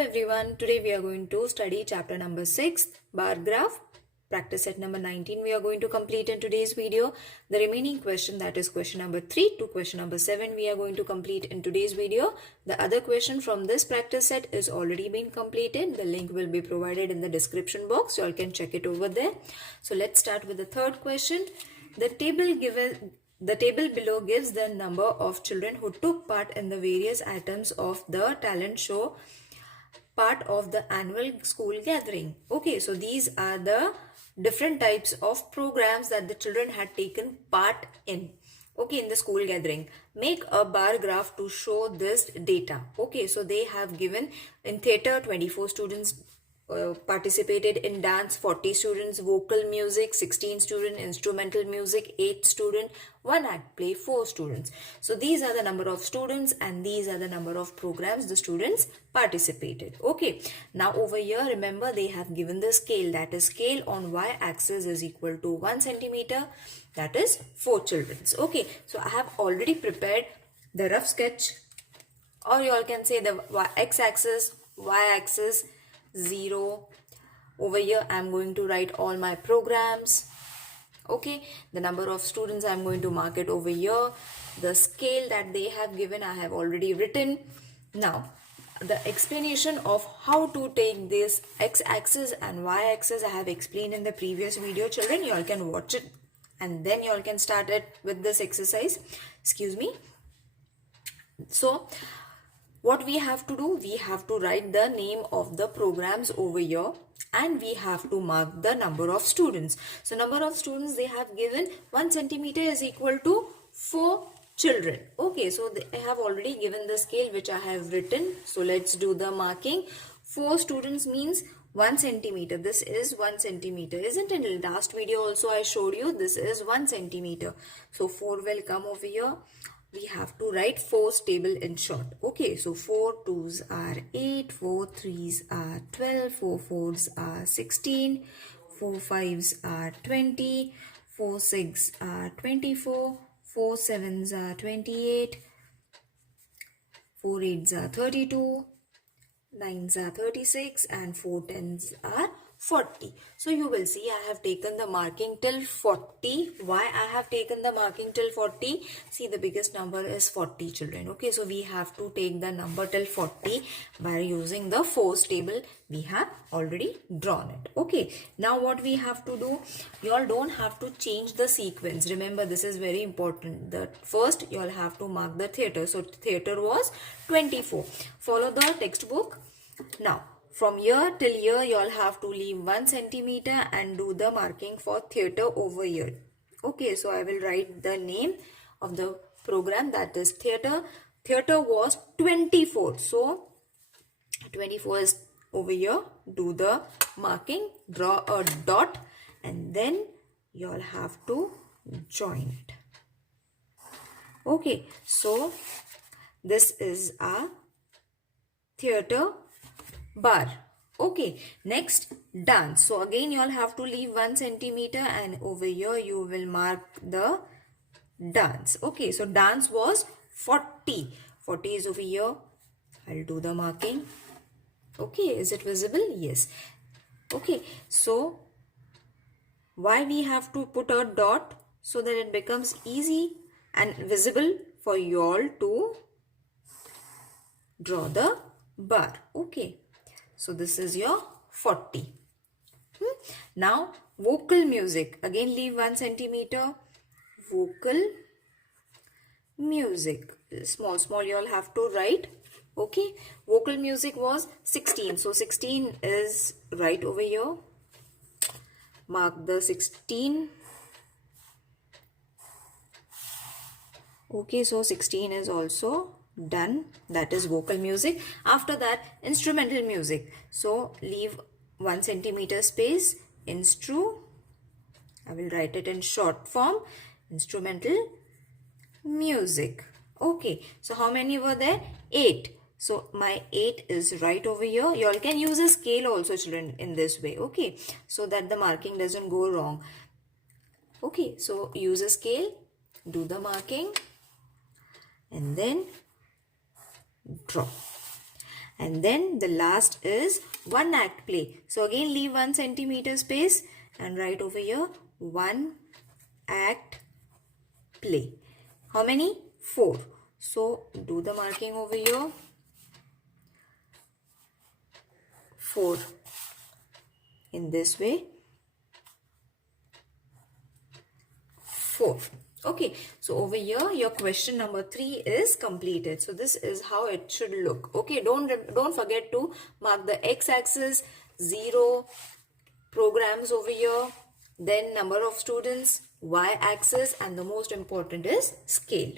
everyone, today we are going to study chapter number 6, bar graph, practice set number 19 we are going to complete in today's video. The remaining question, that is question number 3 to question number 7, we are going to complete in today's video. The other question from this practice set is already been completed. The link will be provided in the description box. You all can check it over there. So let's start with the third question. The table below gives the number of children who took part in the various items of the talent show part of the annual school gathering. Okay, so these are the different types of programs that the children had taken part in. Okay, in the school gathering. Make a bar graph to show this data. Okay, so they have given in theater 24 students participated, in dance 40 students, vocal music 16 students, instrumental music 8 students, one act play 4 students. So these are the number of students and these are the number of programs the students participated. Okay, now over here remember they have given the scale, that is scale on y-axis is equal to 1 centimeter, that is 4 children. Okay, so I have already prepared the rough sketch, or you all can say the x-axis, y-axis 0. Over here I am going to write all my programs. Okay, the number of students I am going to mark it over here. The scale that they have given I have already written. Now the explanation of how to take this x-axis and y-axis I have explained in the previous video. Children, you all can watch it and then you all can start it with this exercise. Excuse me. So what we have to do, we have to write the name of the programs over here and we have to mark the number of students. So number of students they have given 1 centimeter is equal to 4 children. Okay, so they have already given the scale which I have written. So let's do the marking. 4 students means 1 centimeter. This is 1 centimeter, isn't it? In the last video also I showed you this is 1 centimeter. So 4 will come over here. We have to write 4's table in short. Okay, so 4 2's are 8, 4 3's are 12, 4 4's are 16, 4 5's are 20, 4 6's are 24, 4 7's are 28, 4 8's are 32, 9's are 36 and 4 10's are 40. So you will see I have taken the marking till 40. Why I have taken the marking till 40? See, the biggest number is 40 children. Okay, so we have to take the number till 40 by using the 4's table. We have already drawn it. Okay, now what we have to do, you all don't have to change the sequence. Remember, this is very important. The first you all have to mark the theater. So theater was 24. Follow the textbook. Now from here till here you all have to leave 1 centimeter and do the marking for theater over here. Okay, so I will write the name of the program, that is theater. Theater was 24. So 24 is over here. Do the marking, draw a dot and then you all have to join it. Okay, so this is a theater bar. Okay, next dance. So again you all have to leave 1 centimeter and over here you will mark the dance. Okay, so dance was 40. 40 is over here. I'll do the marking. Okay, is it visible? Yes. Okay, so why we have to put a dot? So that it becomes easy and visible for you all to draw the bar. Okay, so this is your 40. Now vocal music. Again leave 1 centimeter. Vocal music. Small you all have to write. Okay, vocal music was 16. So 16 is right over here. Mark the 16. Okay, so 16 is also done, that is vocal music. After that, instrumental music. So leave 1 centimeter space. Instru, I will write it in short form, instrumental music. Okay, so how many were there? 8. So my 8 is right over here. You all can use a scale also, children, in this way. Okay, so that the marking doesn't go wrong. Okay, so use a scale, do the marking and then draw. And then the last is 1 act play. So again leave 1 centimeter space and write over here 1 act play. How many? 4. So do the marking over here. 4 in this way. 4. Okay, so over here your question number 3 is completed. So this is how it should look. Okay, don't forget to mark the x-axis, 0 programs over here, then number of students, y-axis, and the most important is scale.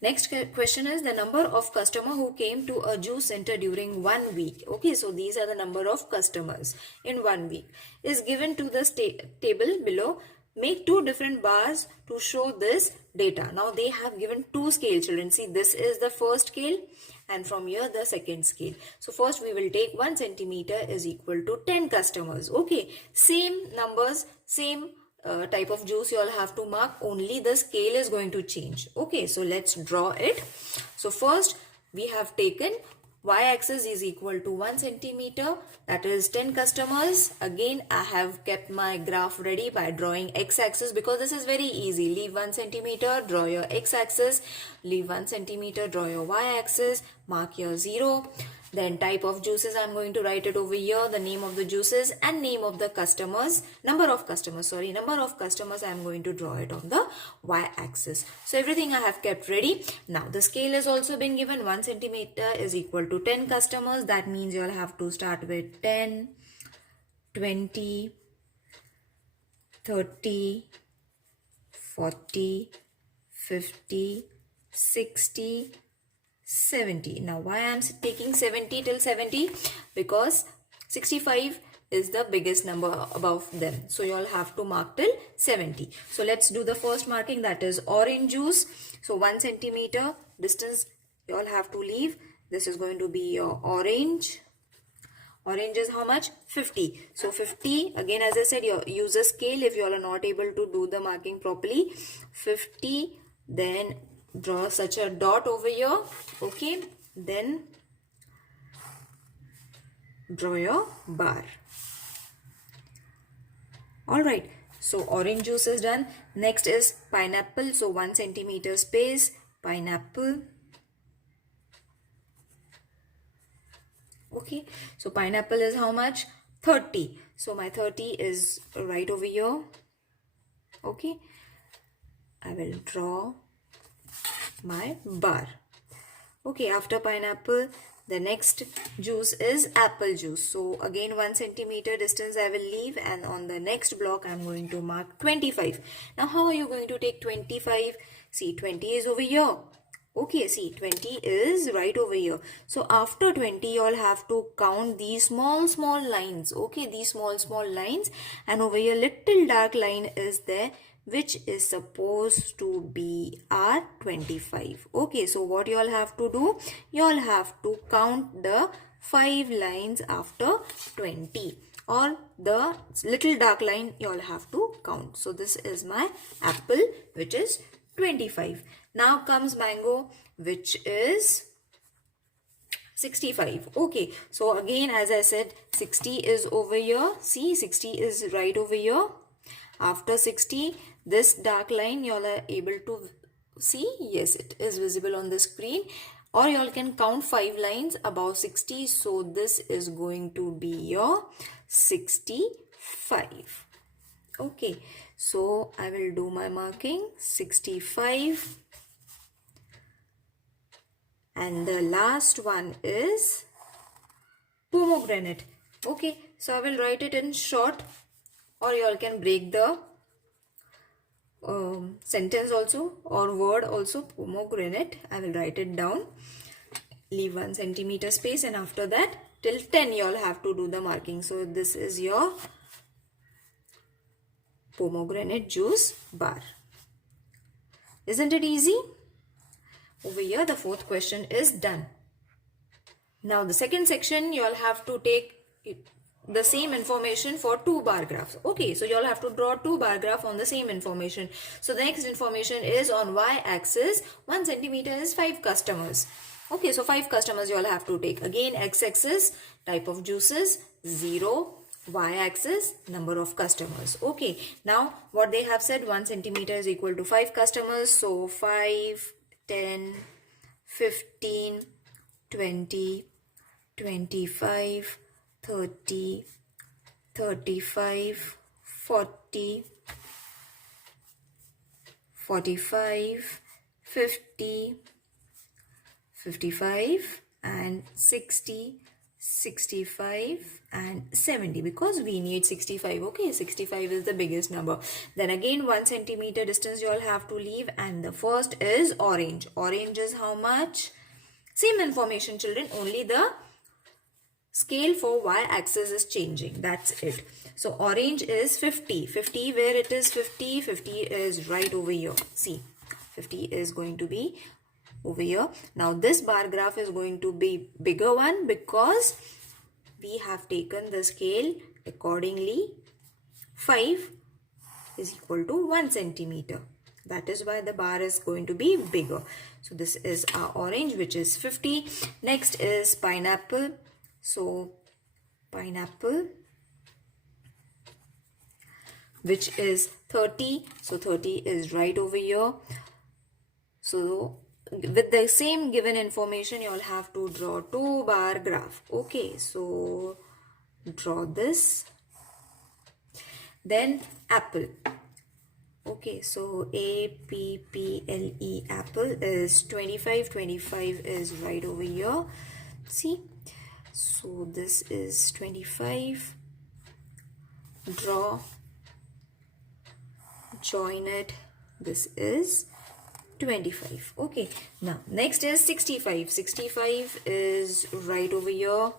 Next question is the number of customers who came to a juice center during 1 week. Okay, so these are the number of customers in 1 week is given to the table below. Make 2 different bars to show this data. Now they have given 2 scale, children. See, this is the first scale and from here the second scale. So first we will take 1 centimeter is equal to 10 customers. Okay, same numbers, same type of juice you all have to mark, only the scale is going to change. Okay, so let's draw it. So first we have taken y-axis is equal to 1 centimeter, that is 10 customers. Again I have kept my graph ready by drawing x-axis because this is very easy. Leave 1 centimeter, draw your x-axis, leave 1 centimeter, draw your y-axis, mark your 0. Then type of juices I'm going to write it over here, the name of the juices and name of the customers, number of customers I'm going to draw it on the y-axis. So everything I have kept ready. Now the scale has also been given. 1 centimeter is equal to 10 customers. That means you'll have to start with 10, 20, 30, 40, 50, 60, 70. Now why I am taking 70 till 70? Because 65 is the biggest number above them. So you all have to mark till 70. So let's do the first marking, that is orange juice. So 1 centimeter distance you all have to leave. This is going to be your orange. Orange is how much? 50. So 50, again as I said, you use a scale if you all are not able to do the marking properly. 50, then draw such a dot over here. Okay, then draw your bar. Alright, so orange juice is done. Next is pineapple. So 1 centimeter space, pineapple. Okay, so pineapple is how much? 30. So my 30 is right over here. Okay, I will draw my bar. Okay, after pineapple, the next juice is apple juice. So again 1 centimeter distance I will leave, and on the next block I am going to mark 25. Now how are you going to take 25? See, 20 is over here. Okay, see, 20 is right over here. So after 20 you all have to count these small lines. Okay, these small lines, and over here little dark line is there, which is supposed to be our 25. Okay, so what you all have to do? You all have to count the 5 lines after 20, or the little dark line you all have to count. So this is my apple, which is 25. Now comes mango, which is 65. Okay, so again as I said, 60 is over here. See, 60 is right over here. After 60, this dark line you all are able to see. Yes, it is visible on the screen. Or you all can count 5 lines above 60. So this is going to be your 65. Okay, so I will do my marking 65. And the last one is pomegranate. Okay, so I will write it in short, or you all can break the sentence also or word also. Pomegranate, I will write it down. Leave 1 centimeter space, and after that till 10 you all have to do the marking. So this is your pomegranate juice bar. Isn't it easy? Over here the 4th question is done. Now the second section you all have to take the same information for 2 bar graphs. Okay, so you all have to draw 2 bar graph on the same information. So the next information is on y-axis, 1 centimeter is 5 customers. Okay, so 5 customers you all have to take. Again, x-axis, type of juices, 0. Y-axis, number of customers. Okay, now what they have said, 1 centimeter is equal to 5 customers. So 5, 10, 15, 20, 25, 30, 35, 40, 45, 50, 55 and 60, 65 and 70, because we need 65. Okay, 65 is the biggest number. Then again 1 centimeter distance you all have to leave, and the first is orange. Orange is how much? Same information, children, only the scale for y-axis is changing. That's it. So orange is 50. 50, where it is 50? 50 is right over here. See, 50 is going to be over here. Now this bar graph is going to be bigger one because we have taken the scale accordingly. 5 is equal to 1 centimeter. That is why the bar is going to be bigger. So this is our orange, which is 50. Next is pineapple. So pineapple, which is 30. So 30 is right over here. So with the same given information, you all have to draw 2 bar graph. Okay, so draw this. Then apple. Okay, so APPLE, apple is 25. 25 is right over here. See, so this is 25. Draw, join it. This is 25. Okay, now next is 65. 65 is right over here.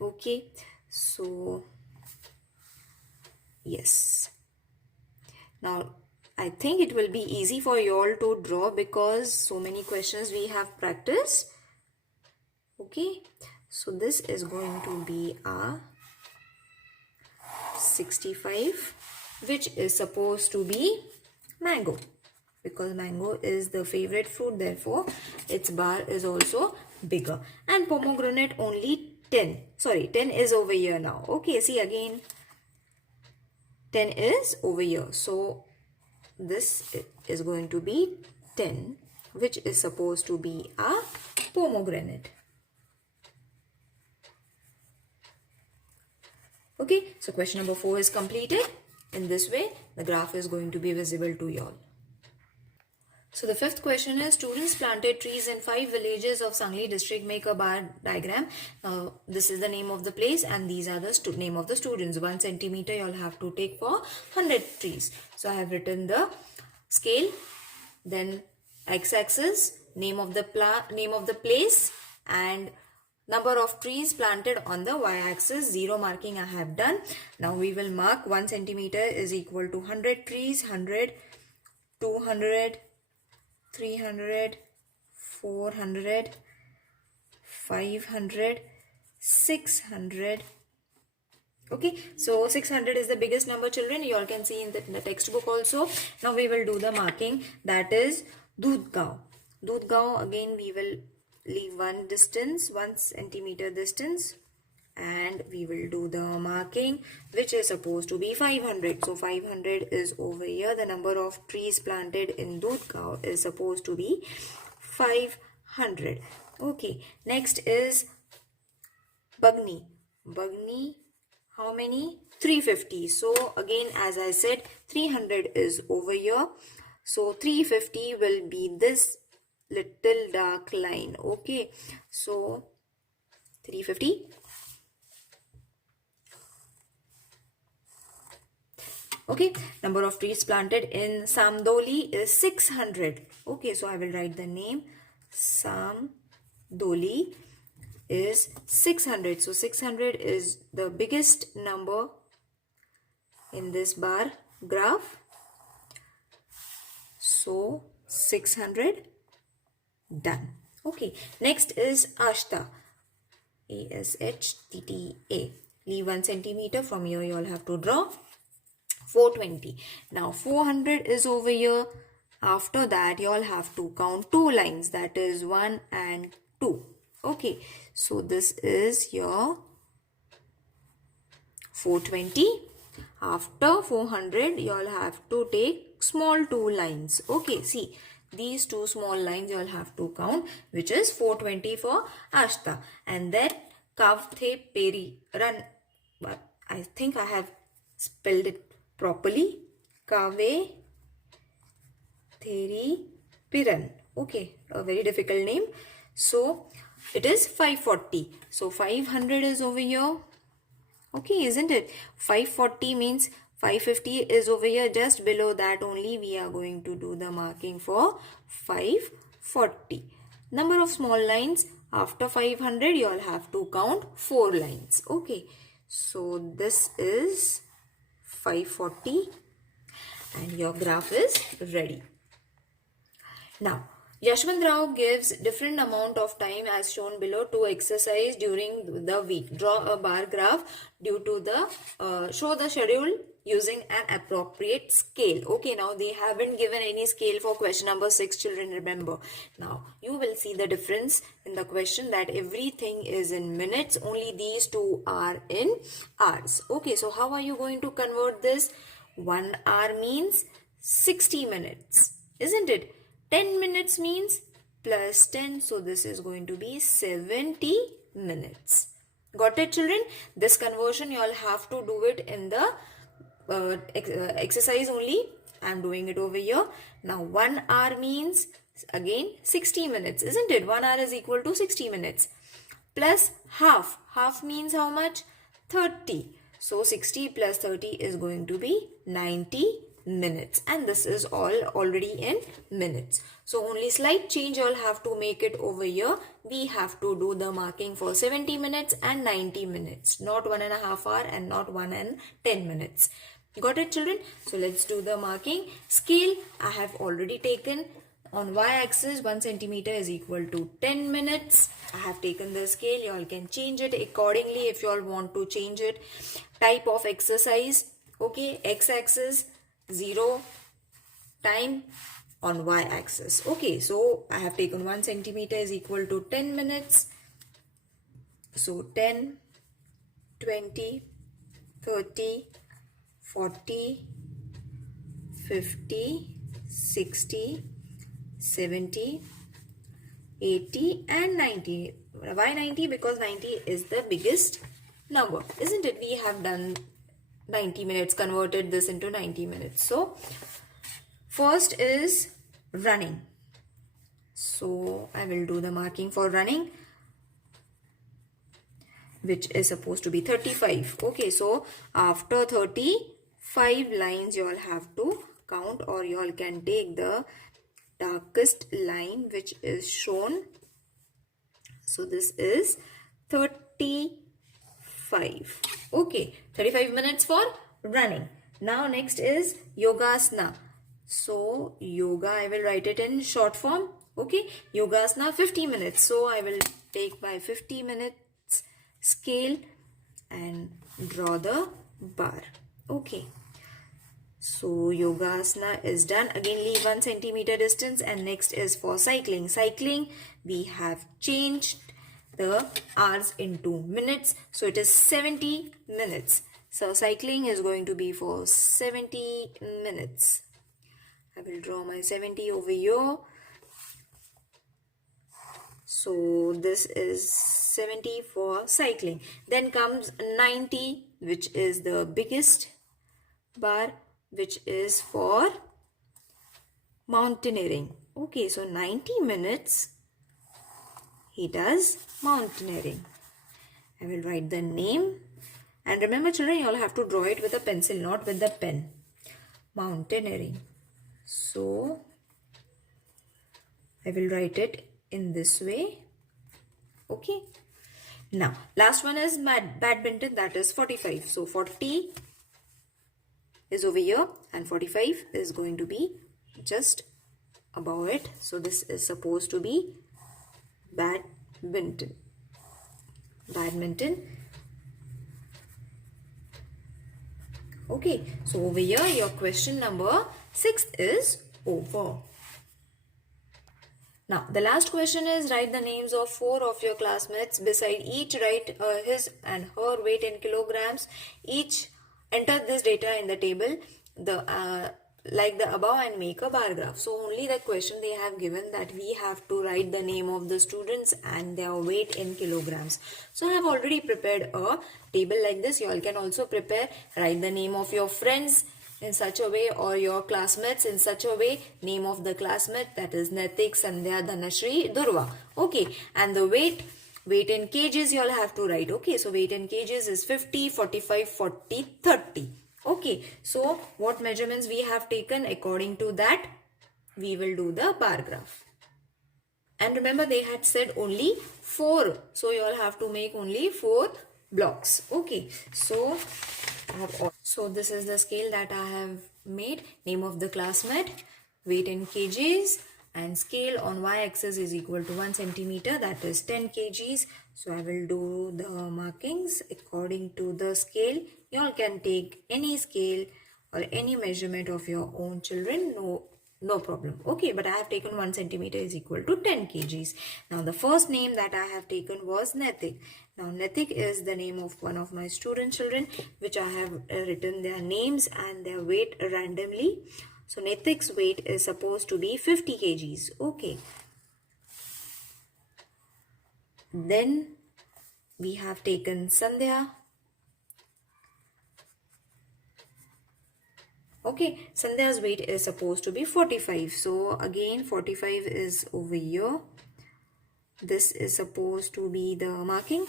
Okay, so yes, now I think it will be easy for you all to draw because so many questions we have practiced. Okay, so this is going to be a 65, which is supposed to be mango, because mango is the favorite fruit, therefore its bar is also bigger. And pomegranate only 10. Sorry, 10 is over here now. Okay, see again, 10 is over here. So this is going to be 10, which is supposed to be a pomegranate. Okay, so question number 4 is completed. In this way, the graph is going to be visible to you all. So the 5th question is, students planted trees in 5 villages of Sangli district. Make a bar diagram. Now this is the name of the place and these are the name of the students. 1 centimeter you all have to take for 100 trees. So I have written the scale, then x-axis, name of the place, and number of trees planted on the y-axis. 0 marking I have done. Now we will mark 1 centimeter is equal to 100 trees. 100, 200, 300, 400, 500, 600. Okay, so 600 is the biggest number, children. You all can see in the textbook also. Now we will do the marking, that is Dudgaon. Dudgaon, again we will leave 1 centimeter distance, and we will do the marking, which is supposed to be 500. So 500 is over here. The number of trees planted in Dudgaon is supposed to be 500. Okay, next is Bagni. Bagni, how many? 350. So again, as I said, 300 is over here. So 350 will be this little dark line. Okay, so 350. Okay, number of trees planted in Samdoli is 600. Okay, so I will write the name. Samdoli is 600. So 600 is the biggest number in this bar graph. So 600, done. Okay, next is Ashta. ASHTTA. Leave 1 centimeter. From here you all have to draw 420. Now 400 is over here. After that you all have to count 2 lines, that is 1 and 2. Okay, so this is your 420. After 400, you all have to take small 2 lines. Okay, see, these 2 small lines you all have to count, which is 420 for Ashta. And then Kavthe Peri Run. But I think I have spelled it properly. Kave Theri Piran. Okay, a very difficult name. So it is 540. So 500 is over here. Okay, isn't it? 540 means 550 is over here. Just below that only we are going to do the marking for 540. Number of small lines after 500 you all have to count 4 lines. Okay, so this is 540 and your graph is ready. Now, Yashwant Rao gives different amount of time as shown below to exercise during the week. Draw a bar graph due to the show the schedule using an appropriate scale. Okay, now they haven't given any scale for question number 6, children, remember. Now, you will see the difference in the question that everything is in minutes. Only these two are in hours. Okay, so how are you going to convert this? 1 hour means 60 minutes, isn't it? 10 minutes means plus 10. So this is going to be 70 minutes. Got it, children? This conversion you all have to do it in the exercise only. I am doing it over here. Now 1 hour means again 60 minutes, isn't it? 1 hour is equal to 60 minutes. Plus half. Half means how much? 30. So 60 plus 30 is going to be 90 minutes, and this is all already in minutes. So only slight change you'll have to make it over here. We have to do the marking for 70 minutes and 90 minutes, not 1.5 hour and not 1 and 10 minutes. Got it, children? So let's do the marking. Scale I have already taken. On y-axis 1 centimeter is equal to 10 minutes. I have taken the scale. You all can change it accordingly if you all want to change it. Type of exercise. Okay, x-axis 0, time on y-axis. Okay, so I have taken 1 centimeter is equal to 10 minutes. So 10, 20, 30, 40, 50, 60, 70, 80 and 90. Why 90? Because 90 is the biggest number, isn't it? We have done 90 minutes, converted this into 90 minutes. So first is running. So I will do the marking for running, which is supposed to be 35. Okay, so after 35 lines you all have to count, or you all can take the darkest line which is shown. So this is 35. Okay, 35 minutes for running. Now next is yogasana. So yoga, I will write it in short form. Okay, yogasana 50 minutes. So I will take my 50 minutes scale and draw the bar. Okay, so yogasana is done. Again leave 1 centimeter distance, and next is for cycling. Cycling we have changed the hours into minutes, so it is 70 minutes. So cycling is going to be for 70 minutes. I will draw my 70 over here. So this is 70 for cycling. Then comes 90, which is the biggest bar, which is for mountaineering. Okay, so 90 minutes he does mountaineering. I will write the name, and remember children, you all have to draw it with a pencil, not with the pen. Mountaineering. So I will write it in this way. Okay, now last one is badminton, that is 45. So 40 is over here and 45 is going to be just above it. So this is supposed to be badminton. Okay, so over here your question number 6 is over. Now, the last question is write the names of 4 of your classmates. Beside each, write his and her weight in kilograms. Each enter this data in the table like the above and make a bar graph. So, only the question they have given that we have to write the name of the students and their weight in kilograms. So, I have already prepared a table like this. You all can also prepare, write the name of your friends in such a way or your classmates in such a way, name of the classmate, that is Natik, Sandhya, Dhanashri, Durva. Okay, and the weight in kgs you all have to write. Okay, so weight in kgs is 50, 45, 40, 30. Okay, so what measurements we have taken, according to that we will do the bar graph. And remember, they had said only 4, so you all have to make only 4 blocks. Okay, so this is the scale that I have made. Name of the classmate, weight in kgs, and scale on y-axis is equal to 1 centimeter, that is 10 kgs. So I will do the markings according to the scale. You all can take any scale or any measurement of your own children, no problem. Okay, but I have taken 1 centimeter is equal to 10 kgs. Now the first name that I have taken was Natik. Now Natik is the name of one of my student children, which I have written their names and their weight randomly. So Natik's weight is supposed to be 50 kgs. Okay. Then we have taken Sandhya. Okay, Sandhya's weight is supposed to be 45. So again 45 is over here. This is supposed to be the marking.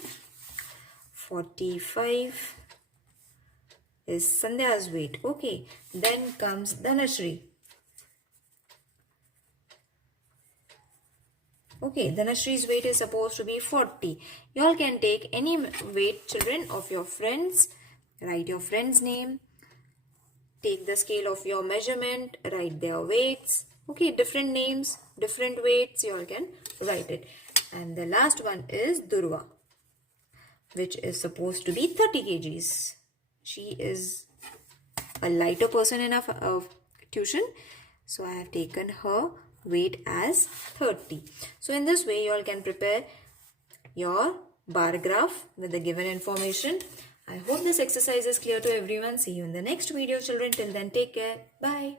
45 is Sandhya's weight. Okay, then comes Dhanashri. Okay, Dhanashri's weight is supposed to be 40. You all can take any weight, children, of your friends. Write your friend's name. Take the scale of your measurement. Write their weights. Okay, different names, different weights. You all can write it. And the last one is Durva, which is supposed to be 30 kgs. She is a lighter person in our tuition. So I have taken her weight as 30. So in this way, you all can prepare your bar graph with the given information. I hope this exercise is clear to everyone. See you in the next video, children. Till then, take care. Bye.